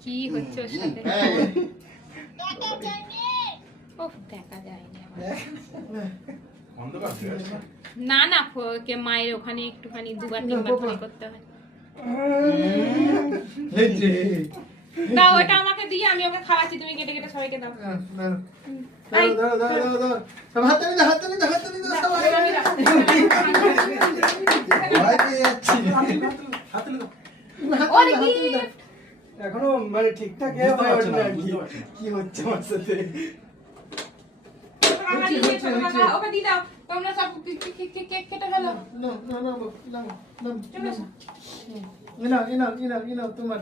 কি হচ্ছে ওর সাথে দেখা যায় না না কে মায়ের ওখানে একটুখানি দুবার তিনবার করে করতে হয় দাও ওটা আমাকে দিয়ে আমি ওকে খাওয়াচ্ছি তুমি কেটে কেটে সবাইকে দাও এখনো মানে ঠিকঠাক কি হচ্ছে আমার সাথে ওকে দিয়ে দাও তোমরা সব কেক কেটে ফেলো তোমার